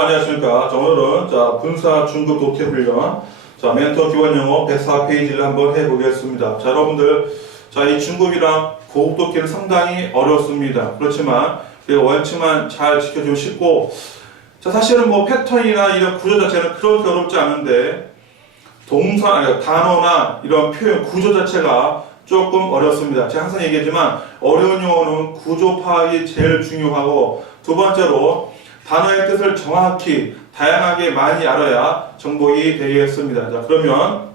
안녕하십니까. 자, 오늘은 분사 중급 독해 훈련 멘토 기본 영어 104페이지를 한번 해보겠습니다. 자, 여러분들 이 중급이랑 고급 독해는 상당히 어렵습니다. 그렇지만 원칙만 잘 지켜주면 쉽고, 사실은 패턴이나 이런 구조 자체는 그렇게 어렵지 않은데 단어나 이런 표현 구조 자체가 조금 어렵습니다. 제가 항상 얘기하지만 어려운 영어는 구조 파악이 제일 중요하고, 두 번째로 단어의 뜻을 정확히 다양하게 많이 알아야 정복이 되겠습니다. 자, 그러면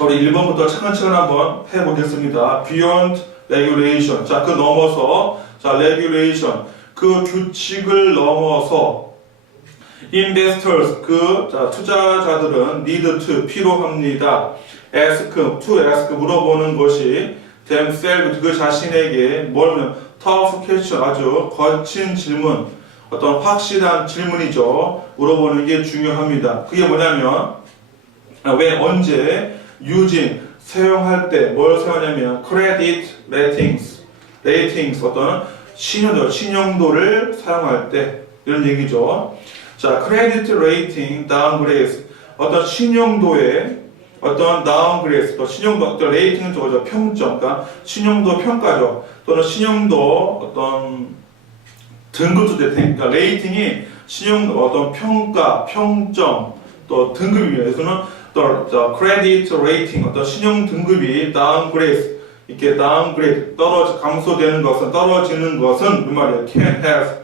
우리 1번부터 차근차근 한번 해보겠습니다. Beyond regulation. 자, 그 넘어서 regulation. 그 규칙을 넘어서 investors. 투자자들은 need to 필요합니다. to ask 물어보는 것이 themselves 그 자신에게 tough question 아주 거친 질문, 어떤 확실한 질문이죠. 물어보는 게 중요합니다. 그게 뭐냐면 왜 언제 using 사용할 때 뭘 사용하냐면 credit ratings 어떤 신용도를 사용할 때 이런 얘기죠. 자, credit rating downgrade 어떤 신용도의 어떤 downgrade 또 신용도 어떤 레이팅은 저거죠. 평점 그러니까 신용도 평가죠. 또는 신용도 어떤 등급도 되니까 레이팅이 신용도 어떤 평가, 평점, 또 등급입니다. 그래서는 또 크레딧 레이팅 어떤 신용 등급이 다운그레이드 이렇게 다운그레이드 감소되는 것은 떨어지는 것은 무슨 말이에요? can have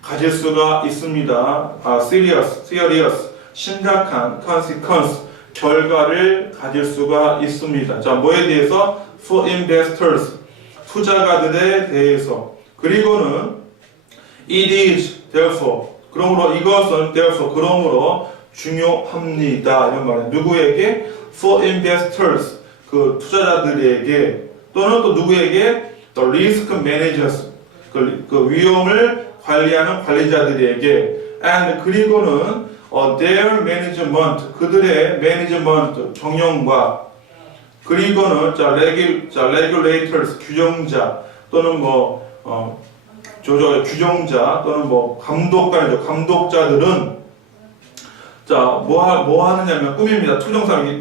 가질 수가 있습니다. serious 심각한 consequence 결과를 가질 수가 있습니다. 자, 뭐에 대해서? for investors 투자가들에 대해서. 그리고는 it is therefore 그러므로 이것은 therefore 그러므로 중요합니다. 이런 말이에요. 누구에게? for investors 그 투자자들에게 또는 또 누구에게? the risk managers 그 위험을 관리하는 관리자들에게 and 그리고는 their management 그들의 management 경영과 그리고는 regulators 규정자 또는 규정자 또는 감독관이죠. 감독자들은 뭐 하느냐면 꿈입니다. 투정사기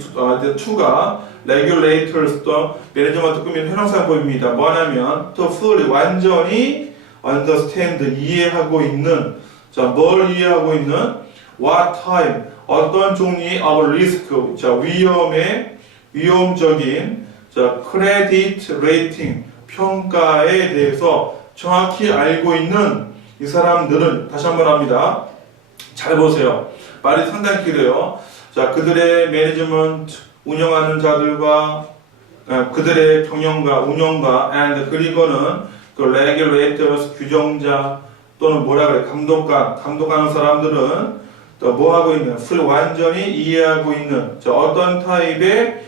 투가 regulators 또 매니저먼트 꾸미는 형용사보입니다. 뭐 하냐면 to fully 완전히 understand 이해하고 있는 뭘 이해하고 있는 what type 어떤 종류의 of risk 위험적인 credit rating 평가에 대해서 정확히 알고 있는 이 사람들은 다시 한번 합니다. 잘 보세요. 말이 상당히 길어요. 그들의 매니지먼트 운영하는 자들과 그들의 경영과 운영과 and 그리고는 그 regulators 규정자 또는 감독하는 사람들은 또 뭐 하고 있는 완전히 이해하고 있는 어떤 타입의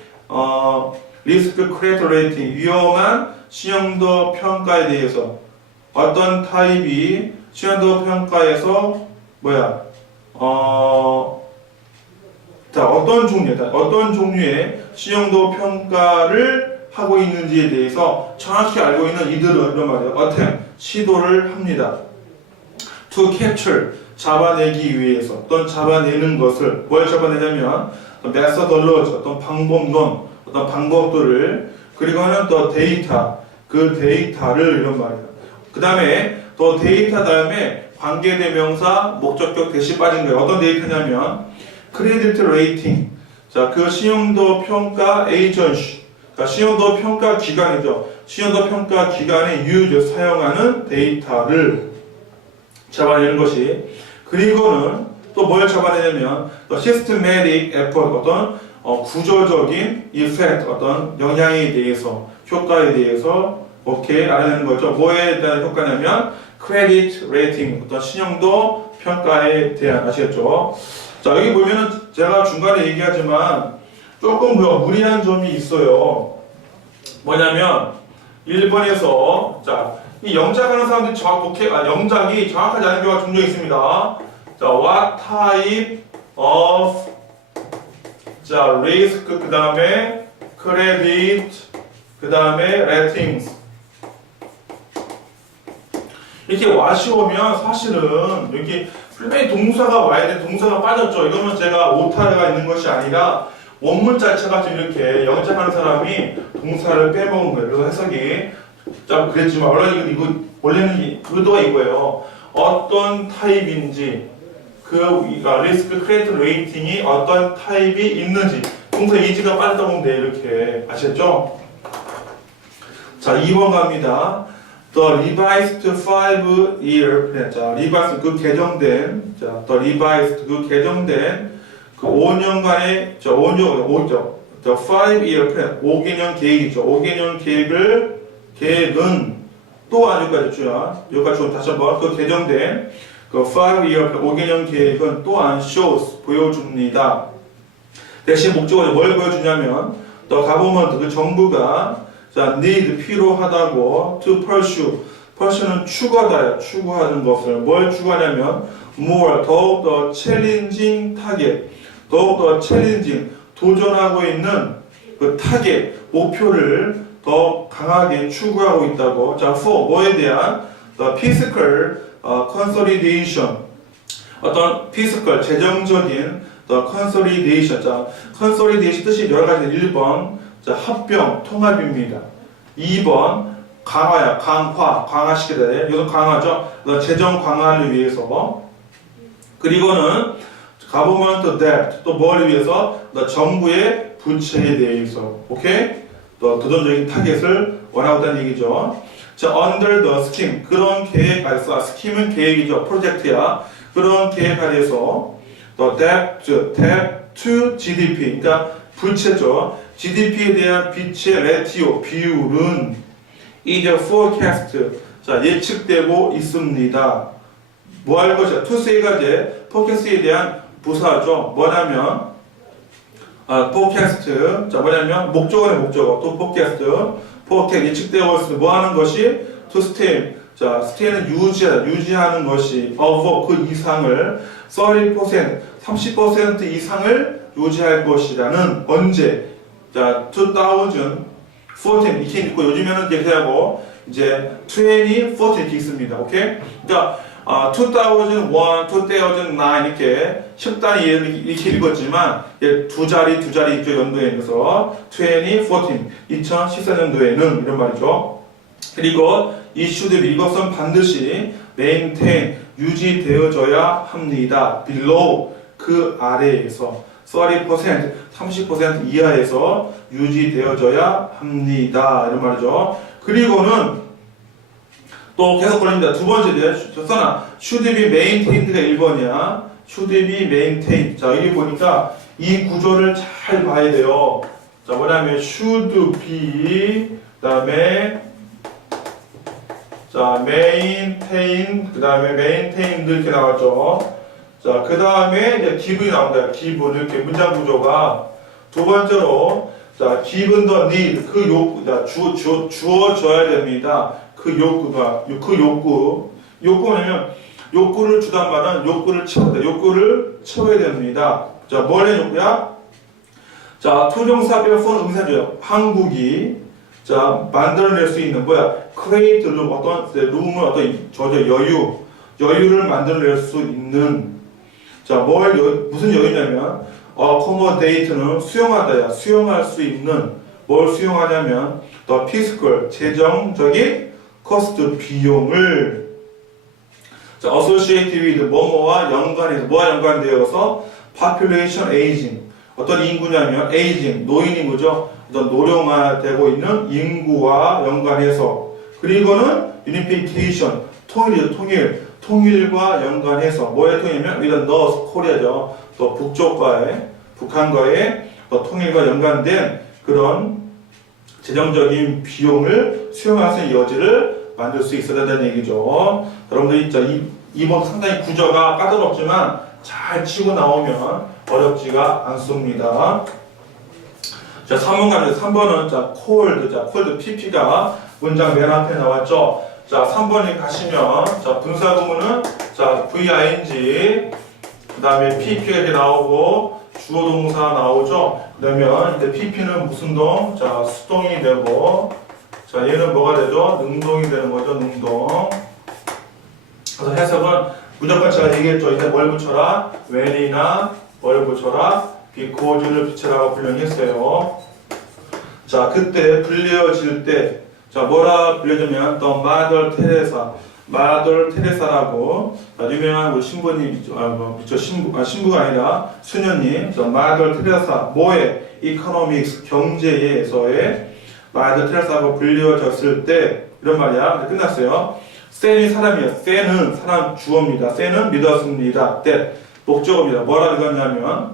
리스크 크레딧 레이팅 위험한 신용도 평가에 대해서 어떤 타입이 신용도 평가에서 어떤 종류의 신용도 평가를 하고 있는지에 대해서 정확히 알고 있는 이들은 이런 말이에요. 시도를 합니다. to capture 잡아내기 위해서 어떤 잡아내는 것을 뭘 잡아내냐면 methodology 어떤 방법론 어떤 방법들을 그리고는 또 데이터 그 데이터를 이런 말이에요. 그 다음에 또 데이터 다음에 관계대명사 목적격 대시 빠진 거예요. 어떤 데이터냐면 크레딧 레이팅 그 신용도 평가 에이전시 신용도 평가 기관이죠. 신용도 평가 기관의 사용하는 데이터를 잡아내는 것이 그리고는 또 뭘 잡아내냐면 systematic effort 어떤 구조적인 effect 어떤 영향에 대해서 효과에 대해서 알아내는 거죠. 뭐에 대한 효과냐면 credit rating 어떤 신용도 평가에 대한 아시겠죠? 여기 보면은 제가 중간에 얘기하지만 조금 무리한 점이 있어요. 뭐냐면 1번에서 이 영작하는 사람들이 영작이 정확하지 않은 경우가 종종 있습니다. what type of risk 그 다음에 credit 그 다음에 ratings 이렇게 what이 오면 사실은 여기 분명히 동사가 와야 돼. 동사가 빠졌죠. 이거는 제가 오타가 있는 것이 아니라 원문 자체가 좀 이렇게 영작하는 사람이 동사를 빼먹은 거예요. 그래서 해석이 좀 그랬지만 원래는 의도가 이거예요. 어떤 타입인지 리스크 크레디트 레이팅이 어떤 타입이 있는지 동사 이지가 빠졌다 보면 돼. 이렇게 아셨죠? 자, 2번 갑니다. The revised 5-year plan. 자, revised 개정된 the revised 개정된 5년간의 5-year plan 5개년 계획이죠. 5개년 계획은 또한 여기까지 다시 한번 개정된 5-year plan 5개년 계획은 또한 shows 보여줍니다. 대신 목적으로 뭘 보여주냐면 the government 정부가 need 필요하다고 to pursue는 추구하는 것을 뭘 추구하냐면 more 더욱 더 challenging target 더욱 더 challenging 도전하고 있는 그 타겟 목표를 더 강하게 추구하고 있다고. 자, for 뭐에 대한 the fiscal consolidation 어떤 fiscal 재정적인 the consolidation. 자, consolidation 뜻이 여러 가지. 1번 자, 합병, 통합입니다. 2번 강화시키다. 여기서 강화죠. 재정 강화를 위해서. 그리고는 government debt, 또 뭘 위해서? 정부의 부채에 대해서. 오케이? 또 도전적인 타겟을 원하고 있다는 얘기죠. 자, under the scheme, 그런 계획 아래서, 스킴은 계획이죠. 프로젝트야. 그런 계획 아래서 the debt to GDP, 그러니까 부채죠. GDP에 대한 빚의 레티오, 비율은 is forecast, 자, 예측되고 있습니다. 뭐 할 것이야? to say가 이제 forecast에 대한 부사죠. 뭐냐면 forecast, 자, 뭐냐면 목적어, 또 forecast 예측되고 있습니다. 뭐 하는 것이? to stay, 자, stay는 유지하는 것이 of 그 이상을 30% 이상을 유지할 것이라는 언제? 자, 2014 이렇게 있고 요즘에는 이렇게 하고 이제 2014 이렇게 있습니다. 오케이? 그러니까 2001, 2009 이렇게 쉽다는 이렇게 읽었지만 두 자리 있죠. 연도에 있어서 2014년도에는 이런 말이죠. 그리고 issued 이것은 반드시 maintain 유지되어져야 합니다. below 그 아래에서 30% 이하에서 유지되어져야 합니다. 이런 말이죠. 그리고는 또 계속 걸립니다. 두 번째 써나 should be maintained가 1번이야. should be maintained. 자, 여기 보니까 이 구조를 잘 봐야 돼요. 자, 뭐냐면 should be 그다음에 자, maintain 그다음에 maintained 이렇게 나왔죠. 자, 그 다음에 이제 give이 나온다. give 이렇게 문장 구조가. 두 번째로 자, given the need 그 욕구, 자, 주어져야 됩니다. 그 욕구는 뭐냐면 욕구를 주단 말은 욕구를 채워야 됩니다. 자, 뭐의 욕구야? 자, 투정사별 폰 의사죠. 한국이 자, 만들어낼 수 있는 create room 룸을 여유를 만들어낼 수 있는. 자, 무슨 여유냐면 accommodate는 수용하다야. 수용할 수 있는. 뭘 수용하냐면 the fiscal 재정적인 cost 비용을. 자, associate with 뭐뭐와 연관되어서 population aging. 어떤 인구냐면 aging 노인 인구죠. 어떤 노령화되고 있는 인구와 연관해서. 그리고는 unification 통일과 연관해서 뭐에 통일이면 with North Korea죠. 또 북한과의 통일과 연관된 그런 재정적인 비용을 수용할 수 있는 여지를 만들 수 있어야 된다는 얘기죠. 여러분들이 이번 상당히 구조가 까다롭지만 잘 치고 나오면 어렵지가 않습니다. 자, 3번 가면 3번은 자, cold PP가 문장 맨 앞에 나왔죠. 자, 3번에 가시면 자, 분사 구문은 자, VING 그다음에 PP가 이렇게 나오고 주어 동사 나오죠. 그러면 이제 PP는 무슨 동? 자, 수동이 되고 자, 얘는 뭐가 되죠? 능동이 되는 거죠. 능동. 그래서 해석은 무조건 제가 얘기했죠. 이제 뭘 붙여라? when이나 뭘 붙여라? because를 붙여라고 분명했어요. 자, 그때 불려질 때, 자, 뭐라 불려주면 또 마더 테레사, 마더 테레사라고 유명한 우리 신부님 있죠. 신부가 아니라 수녀님, 저 마더 테레사, 뭐에 이코노믹스 경제에서의 마더 테레사라고 불려졌을 때 이런 말이야. 끝났어요. 센이 사람이에요. 센은 사람 주어입니다. 센은 믿었습니다. that 목적어입니다. 뭐라 믿었냐면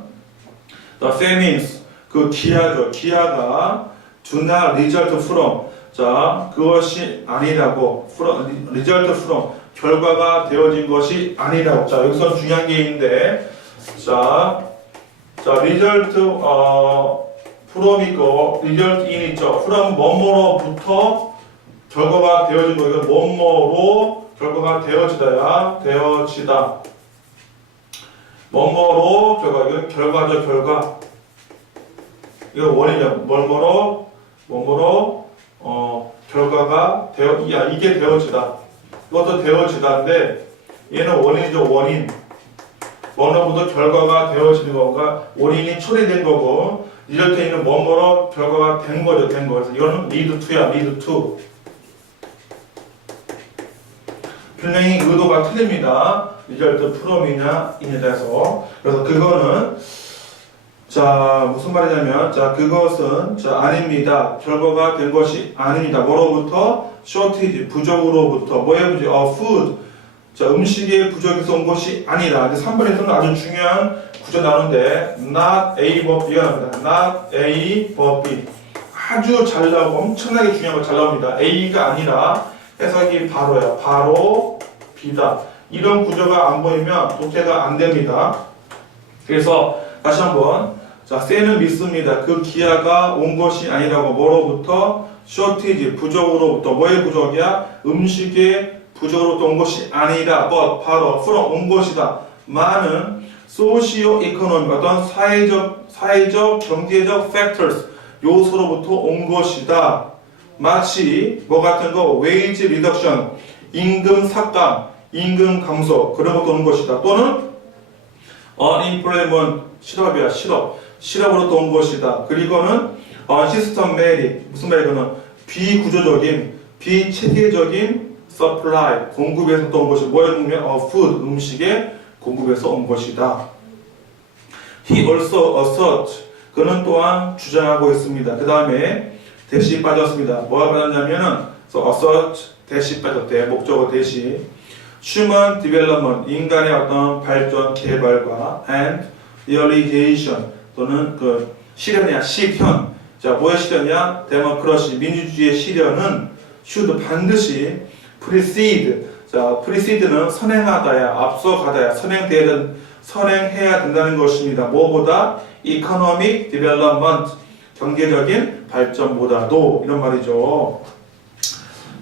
the famines 그 기하죠. 기하가 do not result from 자 그것이 아니라고 from, result from 결과가 되어진 것이 아니라고. 자 여기서 중요한 게 있는데 자 result from 있고 result in 있죠. from 뭐뭐로부터 결과가 되어진 거. 이거 뭐뭐로 결과가 되어지다야. 되어지다. 뭐뭐로 결과. 이거 결과죠. 결과. 이거 원인이야. 뭐뭐로 결과가 이게 되어지다. 이것도 되어지다인데 얘는 원인이죠. 원인. 뭐뭐부터 결과가 되어지는 거가 원인이 처리된 거고 이럴 때 있는 뭐뭐로 결과가 된 거죠. 된 거죠. 이거는 lead to야. lead to. 분명히 의도가 틀립니다. result from이냐 인이다 해서. 그래서 그거는 자 무슨 말이냐면 자 그것은 자 아닙니다. 결과가 된 것이 아닙니다. 뭐로부터? shortage 부족으로부터. 뭐의 부족? food 자 음식의 부족에서 온 것이 아니라. 3번에서는 아주 중요한 구조 나오는데 not A but B가 나옵니다. not A but B 아주 잘 나오고 엄청나게 중요한 거 잘 나옵니다. A가 아니라 해석이 바로야. 바로 B다. 이런 구조가 안 보이면 독해가 안 됩니다. 그래서 다시 한번 자 쎄는 믿습니다. 그 기아가 온 것이 아니라고. 뭐로부터? shortage 부족으로부터. 뭐의 부족이야? 음식의 부족으로부터 온 것이 아니라 but 바로 from 온 것이다. 많은 socio-economic 어떤 사회적 경제적 factors 요소로부터 온 것이다. 마치 뭐 같은 거 wage reduction 임금 삭감, 임금 감소 그로부터 온 것이다. 또는 unemployment 실업이야. 실업으로부터 온 것이다. 그리고는 systematic 무슨 말이야? 이거는 비구조적인 비체계적인 supply 공급에서 온 것이 뭐에 보면 food 음식의 공급에서 온 것이다. He also asserts 그는 또한 주장하고 있습니다. 그 다음에 대시 빠졌습니다. 뭐가 빠졌냐면은 assert 대시 빠졌대. 목적어 대시. Human development 인간의 어떤 발전 개발과 and realization 또는 그 실현이야. 실현. 자 뭐의 실현이야? 데모크러시 민주주의의 실현은 should 반드시 precede 자 precede는 선행하다야. 앞서가다야. 선행해야 된다는 것입니다. 뭐보다? economic development 경제적인 발전보다도 이런 말이죠.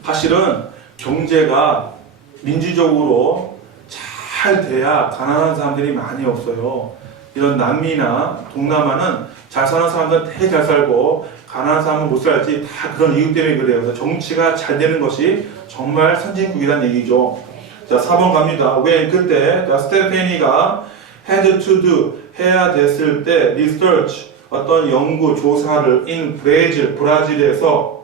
사실은 경제가 민주적으로 잘 돼야 가난한 사람들이 많이 없어요. 이런 남미나 동남아는 잘 사는 사람들은 되게 잘 살고 가난한 사람은 못 살지. 다 그런 이유 때문에 그래요. 그래서 정치가 잘 되는 것이 정말 선진국이라는 얘기죠. 자 4번 갑니다. 왜 그때 스테페니가 had to do 해야 됐을 때 research 어떤 연구 조사를 in 브라질에서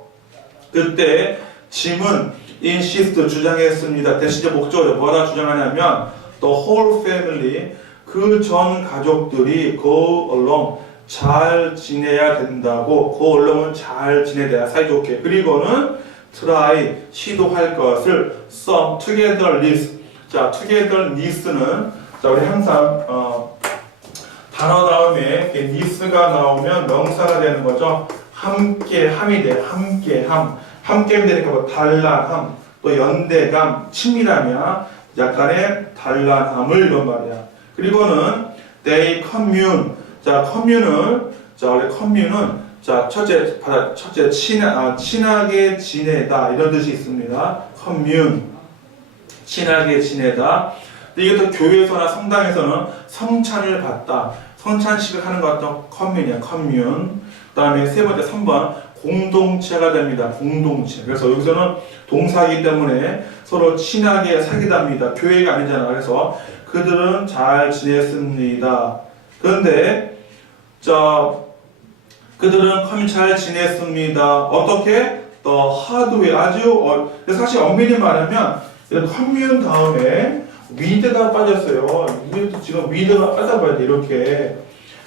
그때 짐은 insist 주장했습니다. 대신에 목적으로 뭐라 주장하냐면 the whole family 그 전 가족들이 go along 잘 지내야 된다고. go along은 잘 지내야 사이좋게. 그리고는 try 시도할 것을 some togetherness 자 togetherness는 자 우리 항상 단어 다음에 니스가 나오면 명사가 되는 거죠. 함께함이 돼. 함께함 되니까 뭐 단란함, 또 연대감, 친밀함이야. 약간의 단란함을 이런 말이야. 그리고는 they commune. 자 commune은 자 원래 commune은 자 첫째 친하게 지내다 이런 뜻이 있습니다. commune 친하게 지내다. 근데 이게 또 교회에서나 성당에서는 성찬을 받다. 성찬식을 하는 것 같은 커뮤니야. 커뮤. 그 다음에 세 번째 3번 공동체가 됩니다. 공동체. 그래서 여기서는 동사이기 때문에 서로 친하게 사귀답니다. 교회가 아니잖아. 그래서 그들은 잘 지냈습니다. 그런데 그들은 잘 지냈습니다. 어떻게? 더 하드웨어 아주 사실 엄밀히 말하면 커뮤 다음에 위드가 빠졌어요. 이것도 지금 위드가 빠져봐야 돼. 이렇게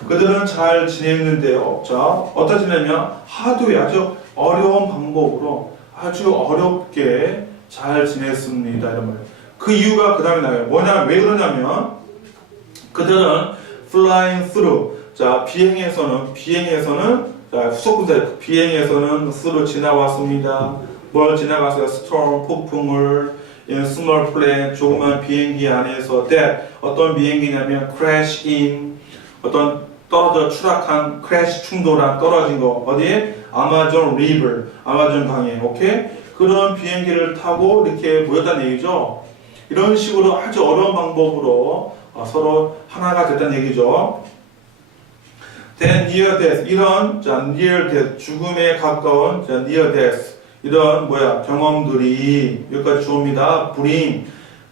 그들은 잘 지냈는데요. 자, 어떻게 지내냐면 하드웨어 아주 어려운 방법으로 아주 어렵게 잘 지냈습니다. 이런 말이에요. 그 이유가 그 다음에 나와요. 왜 그러냐면 그들은 flying through. 자, 비행에서는 자, 후속분사 비행에서는 through 지나왔습니다. 뭘 지나갔어요? storm 폭풍을 small plane 조그만 비행기 안에서 that 어떤 비행기냐면 crash in 어떤 떨어져 추락한 crash 충돌한 떨어진 거 어디에? 아마존 리버 아마존 강에 오케이? 그런 비행기를 타고 이렇게 모였다는 얘기죠. 이런 식으로 아주 어려운 방법으로 서로 하나가 됐다는 얘기죠. Then near death 이런 near death 죽음에 가까운 near death 이런 경험들이 여기까지 주어입니다. bring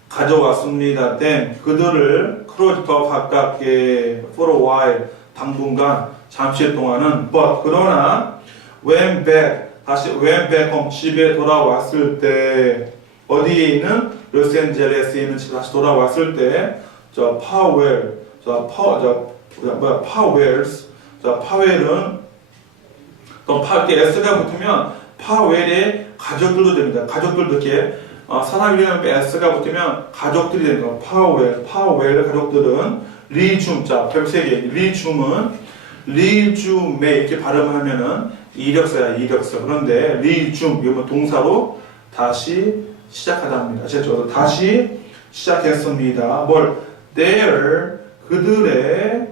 가져왔습니다. Then 그들을 close 더 가깝게 for a while 당분간 잠시 동안은 but 그러나 when back home 집에 돌아왔을 때 어디에 있는 로스앤젤레스에 있는 집에 다시 돌아왔을 때 파웰은 또 이렇게 S가 붙으면 파웰의 가족들도 됩니다. 가족들도 이렇게 사람 이름에 S가 붙으면 가족들이 됩니다. 파웰 가족들은 리줌 별세개 리줌에 이렇게 발음하면은 이력서야 이력서. 그런데 리줌 이건 동사로 다시 시작하답니다. 아시죠? 다시 시작했습니다. their 그들의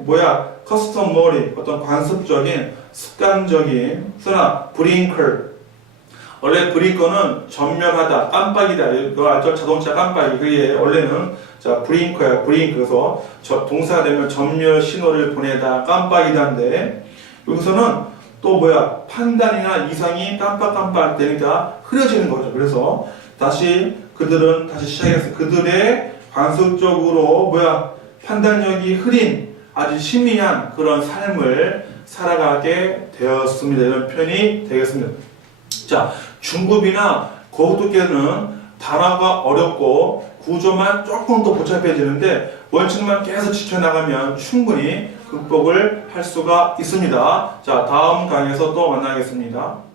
customary 어떤 관습적인 습관적인 브링클 원래 브링커는 전멸하다 깜빡이다 이거 알죠? 자동차 깜빡이 그게 원래는 브링커야 브링크 그래서 동사가 되면 전멸 신호를 보내다 깜빡이다인데 여기서는 또 판단이나 이상이 깜빡깜빡 되니까 흐려지는 거죠. 그래서 그들은 다시 시작했어요. 그들의 관습적으로 판단력이 흐린 아주 희미한 그런 삶을 살아가게 되었습니다. 이런 표현이 되겠습니다. 자, 중급이나 고급도께는 단어가 어렵고 구조만 조금 더 복잡해지는데 원칙만 계속 지켜나가면 충분히 극복을 할 수가 있습니다. 자, 다음 강의에서 또 만나겠습니다.